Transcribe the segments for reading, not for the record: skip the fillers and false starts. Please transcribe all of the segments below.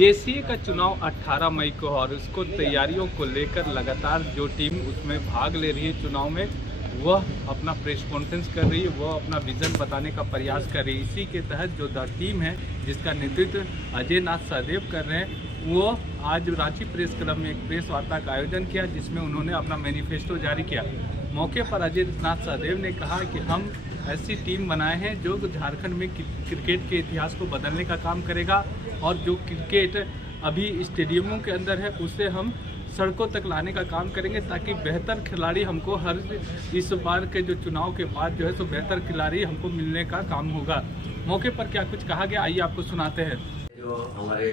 JCA का चुनाव 18 मई को और उसको तैयारियों को लेकर लगातार जो टीम उसमें भाग ले रही है चुनाव में, वह अपना प्रेस कॉन्फ्रेंस कर रही है, वह अपना विजन बताने का प्रयास कर रही है। इसी के तहत जो टीम है जिसका नेतृत्व अजय नाथ सहदेव कर रहे हैं, वो आज रांची प्रेस क्लब में एक प्रेस वार्ता का आयोजन किया जिसमें उन्होंने अपना मैनिफेस्टो जारी किया। मौके पर अजय नाथ सहदेव ने कहा कि हम ऐसी टीम बनाए हैं जो झारखंड में क्रिकेट के इतिहास को बदलने का काम करेगा और जो क्रिकेट अभी स्टेडियमों के अंदर है उसे हम सड़कों तक लाने का काम करेंगे ताकि बेहतर खिलाड़ी हमको हर इस बार के जो चुनाव के बाद जो है सो बेहतर खिलाड़ी हमको मिलने का काम होगा। मौके पर क्या कुछ कहा गया, आइए आपको सुनाते हैं। जो हमारे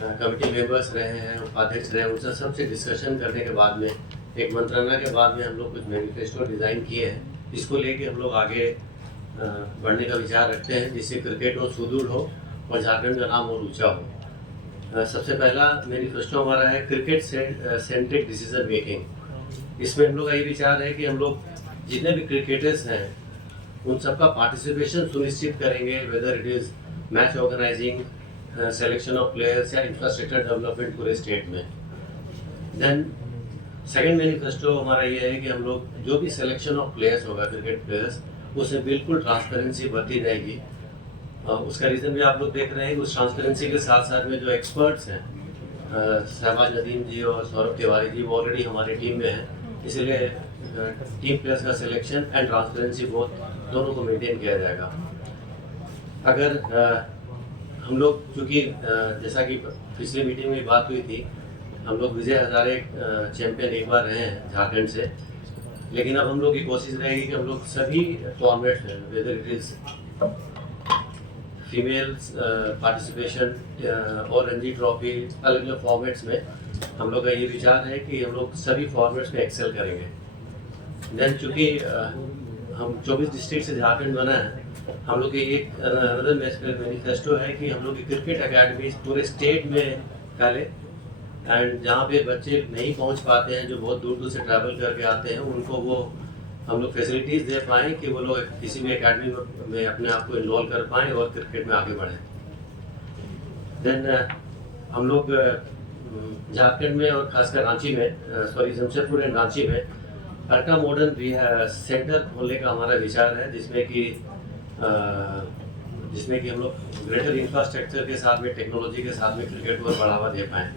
कमेटी मेंबर्स रहे हैं, उपाध्यक्ष रहे हैं, उनसे सबसे डिस्कशन करने के बाद में एक मंत्रणा के बाद में हम लोग कुछ मैनिफेस्टो डिज़ाइन किए हैं। इसको लेके हम लोग आगे बढ़ने का विचार रखते हैं जिससे क्रिकेट और सुदृढ़ हो और झारखंड का नाम और ऊंचा हो। सबसे पहला मैनिफेस्टो हमारा है क्रिकेट सेंट्रिक डिसीजन मेकिंग। इसमें हम लोग का ये विचार है कि हम लोग जितने भी क्रिकेटर्स हैं उन सबका पार्टिसिपेशन सुनिश्चित करेंगे, whether it is match organising, selection of players या इंफ्रास्ट्रक्चर डेवलपमेंट पूरे स्टेट में। देन सेकेंड मैनिफेस्टो हमारा ये है कि हम लोग जो भी सिलेक्शन ऑफ प्लेयर्स होगा, क्रिकेट प्लेयर्स, उसमें बिल्कुल ट्रांसपेरेंसी बरती जाएगी। उसका रीज़न भी आप लोग देख रहे हैं कि उस ट्रांसपेरेंसी के साथ साथ में जो एक्सपर्ट्स हैं, शहबाज नदीम जी और सौरभ तिवारी जी, वो ऑलरेडी हमारी टीम में हैं। इसीलिए टीम प्लेयर्स का सिलेक्शन एंड ट्रांसपेरेंसी दोनों को मेंटेन किया जाएगा। अगर हम लोग चूँकि जैसा कि पिछली मीटिंग में बात हुई थी, हम लोग विजय हजारे चैंपियन एक बार रहे हैं झारखंड से, लेकिन अब हम लोग की कोशिश रहेगी कि हम लोग सभी फॉर्मेट्स में, weather it is female participation और रणजी ट्रॉफी, अलग अलग फॉर्मेट्स में हम लोग का ये विचार है कि हम लोग सभी फॉर्मेट्स में एक्सेल करेंगे। देन चूँकि हम 24 डिस्ट्रिक्ट से झारखंड बना है, हम लोग की एक अनदर मैनिफेस्टो है कि हम लोग की क्रिकेट अकेडमी पूरे स्टेट में फैले एंड जहाँ पे बच्चे नहीं पहुँच पाते हैं, जो बहुत दूर दूर से ट्रैवल करके आते हैं, उनको वो हम लोग फैसिलिटीज़ दे पाएँ कि वो लोग किसी भी एकेडमी में अपने आप को इन्वॉल्व कर पाएँ और क्रिकेट में आगे बढ़ें। देन हम लोग झारखंड में और खासकर रांची में, जमशेदपुर एंड रांची में अल्ट्रा मॉडर्न सेंटर खोलने का हमारा विचार है जिसमें कि हम लोग ग्रेटर इंफ्रास्ट्रक्चर के साथ में, टेक्नोलॉजी के साथ में क्रिकेट को बढ़ावा दे पाएँ।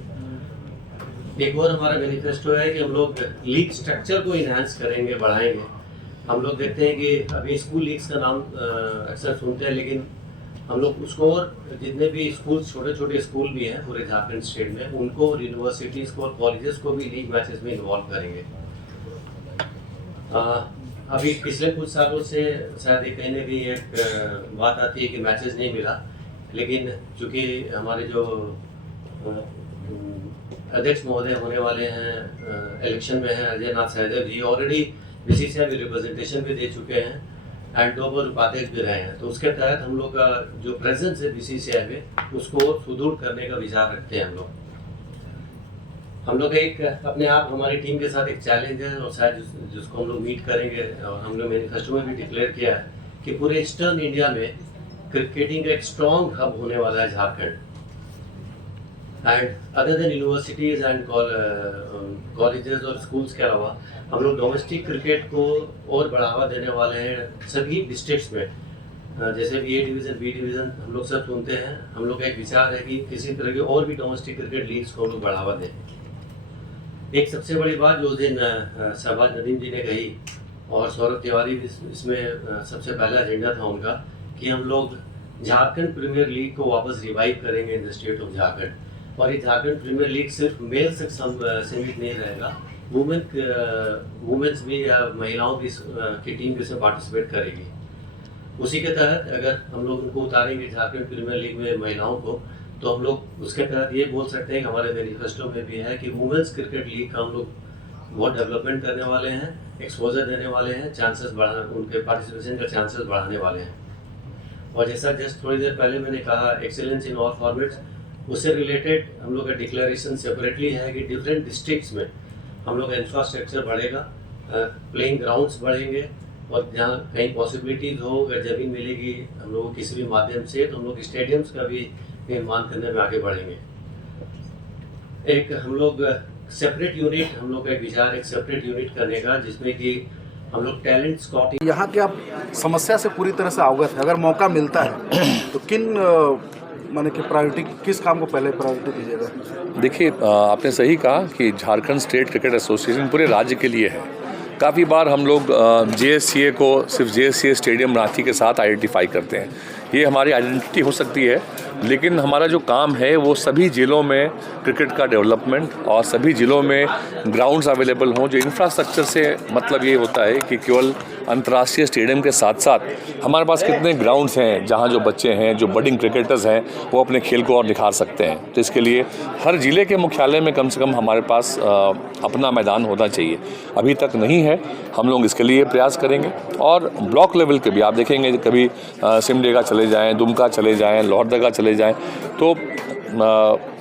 एक और हमारा मैनिफेस्टो है कि हम लोग लीग स्ट्रक्चर को इन्हांस करेंगे, बढ़ाएंगे। हम लोग देखते हैं कि अभी स्कूल लीग्स का नाम अक्सर सुनते हैं, लेकिन हम लोग उसको और जितने भी स्कूल, छोटे छोटे स्कूल भी हैं पूरे झारखंड स्टेट में, उनको और यूनिवर्सिटीज़ को और कॉलेजेस को भी लीग मैचेस में इन्वॉल्व करेंगे। अभी पिछले कुछ सालों से शायद कहीं ना कहीं एक बात आती है कि मैचेस नहीं मिला, लेकिन चूँकि हमारे जो अध्यक्ष महोदय होने वाले हैं, इलेक्शन में हैं अजय नाथ सहदेव जी, ऑलरेडी बीसीसीआई में रिप्रेजेंटेशन भी दे चुके हैं एंड 2 बार उपाध्यक्ष भी रहे हैं। तो उसके तहत हम लोग का जो प्रेजेंस है बीसीसीआई में, उसको सुदृढ़ करने का विचार रखते हैं। हम लोग एक अपने आप, हमारी टीम के साथ एक चैलेंज है और शायद जिसको हम लोग मीट करेंगे, और हम लोग मैनिफेस्टो में भी डिक्लेयर किया है कि पूरे ईस्टर्न इंडिया में क्रिकेटिंग का एक स्ट्रॉन्ग हब होने वाला है Jharkhand. And other than universities and colleges और स्कूल्स के अलावा हम लोग डोमेस्टिक क्रिकेट को और बढ़ावा देने वाले हैं सभी डिस्ट्रिक्ट्स में। जैसे भी ए डिवीज़न, बी डिवीज़न हम लोग सब सुनते हैं, हम लोग का एक विचार है कि किसी तरह के और भी डोमेस्टिक क्रिकेट लीग्स को हम लोग बढ़ावा दें। एक सबसे बड़ी बात जो उस दिन शहबाज नदीम जी ने कही और सौरभ तिवारी भी इसमें सबसे पहला एजेंडा था उनका, कि हम लोग झारखंड प्रीमियर लीग को वापस रिवाइव करेंगे in the state of Jharkhand. और ये झारखंड प्रीमियर लीग सिर्फ मेल से सीमित नहीं रहेगा, वुमेन्स भी या महिलाओं की टीम भी इसमें पार्टिसिपेट करेगी। उसी के तहत अगर हम लोग उनको उतारेंगे झारखंड प्रीमियर लीग में महिलाओं को, तो हम लोग उसके तहत ये बोल सकते हैं कि हमारे मैनिफेस्टो में भी है कि वुमेन्स क्रिकेट लीग का हम लोग बहुत डेवलपमेंट करने वाले हैं, एक्सपोजर देने वाले हैं, चांसेस बढ़ाने, उनके पार्टिसिपेशन का चांसेस बढ़ाने वाले हैं। और जैसा जस्ट थोड़ी देर पहले मैंने कहा, एक्सेलेंस इन ऑल फॉर्मेट्स, उससे रिलेटेड हम लोग का डिक्लेरेशन सेपरेटली है कि डिफरेंट डिस्ट्रिक्ट्स में हम लोग का इंफ्रास्ट्रक्चर बढ़ेगा, प्लेइंग ग्राउंड्स बढ़ेंगे, और जहाँ कहीं पॉसिबिलिटीज़ हो, अगर ज़मीन मिलेगी हम लोग को किसी भी माध्यम से, तो हम लोग स्टेडियम्स का भी निर्माण करने में आगे बढ़ेंगे। एक हम लोग सेपरेट यूनिट, हम लोग का एक विचार एक सेपरेट यूनिट करने का, जिसमें कि हम लोग टैलेंट स्काउटिंग। यहाँ के आप समस्या से पूरी तरह से अवगत है, अगर मौका मिलता है तो किन माने कि प्रायोरिटी, किस काम को पहले प्रायोरिटी दीजिएगा? देखिए, आपने सही कहा कि झारखंड स्टेट क्रिकेट एसोसिएशन पूरे राज्य के लिए है। काफ़ी बार हम लोग JSCA को सिर्फ JSCA स्टेडियम रांची के साथ आइडेंटिफाई करते हैं। ये हमारी आइडेंटिटी हो सकती है, लेकिन हमारा जो काम है वो सभी ज़िलों में क्रिकेट का डेवलपमेंट और सभी ज़िलों में ग्राउंड्स अवेलेबल हों। जो इंफ्रास्ट्रक्चर से मतलब ये होता है कि केवल अंतर्राष्ट्रीय स्टेडियम के साथ साथ हमारे पास कितने ग्राउंड्स हैं जहाँ जो बच्चे हैं, जो बडिंग क्रिकेटर्स हैं, वो अपने खेल को और निखार सकते हैं। तो इसके लिए हर ज़िले के मुख्यालय में कम से कम हमारे पास अपना मैदान होना चाहिए। अभी तक नहीं है, हम लोग इसके लिए प्रयास करेंगे। और ब्लॉक लेवल के भी आप देखेंगे, कभी सिमडेगा चले जाएं, दुमका चले जाएं, लोहरदगा चले जाएं, तो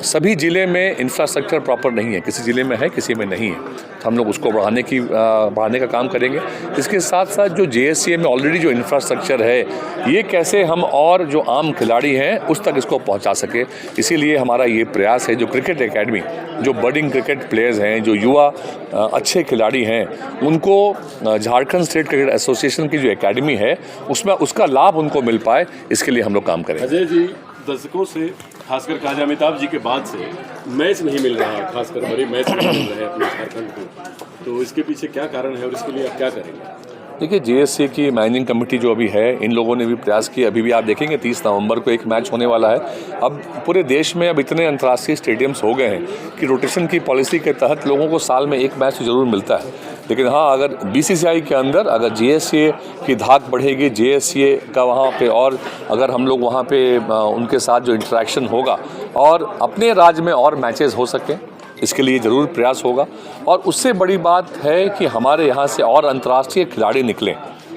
सभी ज़िले में इंफ्रास्ट्रक्चर प्रॉपर नहीं है। किसी ज़िले में है, किसी में नहीं है। तो हम लोग उसको बढ़ाने का काम करेंगे। इसके साथ साथ जो JSCA में ऑलरेडी जो इंफ्रास्ट्रक्चर है, ये कैसे हम और जो आम खिलाड़ी हैं उस तक इसको पहुंचा सके, इसीलिए हमारा ये प्रयास है। जो क्रिकेट एकेडमी, जो बडिंग क्रिकेट प्लेयर्स हैं, जो युवा अच्छे खिलाड़ी हैं, उनको झारखंड स्टेट क्रिकेट एसोसिएशन की जो एकेडमी है उसमें उसका लाभ उनको मिल पाए, इसके लिए हम लोग काम करेंगे। अजय जी, दशकों से खासकर ख्वाजा अमिताभ जी के बाद से मैच नहीं मिल रहा है, खासकर बड़े मैच नहीं मिल रहे हैं अपने झारखंड को, तो इसके पीछे क्या कारण है और इसके लिए आप क्या करेंगे? देखिए, JSCA की मैनेजिंग कमेटी जो अभी है, इन लोगों ने भी प्रयास किया। अभी भी आप देखेंगे 30 नवंबर को एक मैच होने वाला है। अब पूरे देश में अब इतने अंतर्राष्ट्रीय स्टेडियम्स हो गए हैं कि रोटेशन की पॉलिसी के तहत लोगों को साल में एक मैच ज़रूर मिलता है। लेकिन हाँ, अगर BCCI के अंदर अगर JSCA की धाक बढ़ेगी, JSCA का वहाँ पे, और अगर हम लोग वहाँ पे उनके साथ जो इंटरेक्शन होगा और अपने राज्य में और मैचेस हो सकें, इसके लिए ज़रूर प्रयास होगा। और उससे बड़ी बात है कि हमारे यहाँ से और अंतर्राष्ट्रीय खिलाड़ी निकलें।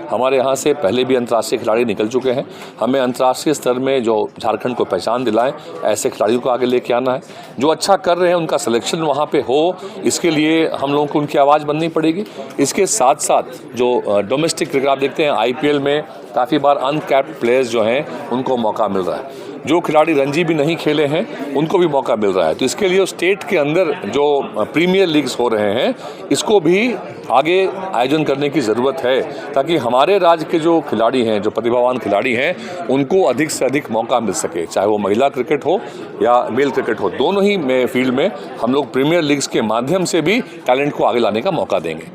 हमारे यहाँ से पहले भी अंतर्राष्ट्रीय खिलाड़ी निकल चुके हैं। हमें अंतर्राष्ट्रीय स्तर में जो झारखंड को पहचान दिलाएं, ऐसे खिलाड़ियों को आगे लेके आना है। जो अच्छा कर रहे हैं उनका सिलेक्शन वहाँ पे हो, इसके लिए हम लोगों को उनकी आवाज़ बननी पड़ेगी। इसके साथ साथ जो डोमेस्टिक क्रिकेट आप देखते हैं, IPL में काफ़ी बार अनकैप्ड प्लेयर्स जो हैं उनको मौका मिल रहा है। जो खिलाड़ी रणजी भी नहीं खेले हैं उनको भी मौका मिल रहा है। तो इसके लिए स्टेट के अंदर जो प्रीमियर लीग्स हो रहे हैं, इसको भी आगे आयोजन करने की ज़रूरत है, ताकि हमारे राज्य के जो खिलाड़ी हैं, जो प्रतिभावान खिलाड़ी हैं, उनको अधिक से अधिक मौका मिल सके। चाहे वो महिला क्रिकेट हो या मेल क्रिकेट हो, दोनों ही में फील्ड में हम लोग प्रीमियर लीग्स के माध्यम से भी टैलेंट को आगे लाने का मौका देंगे।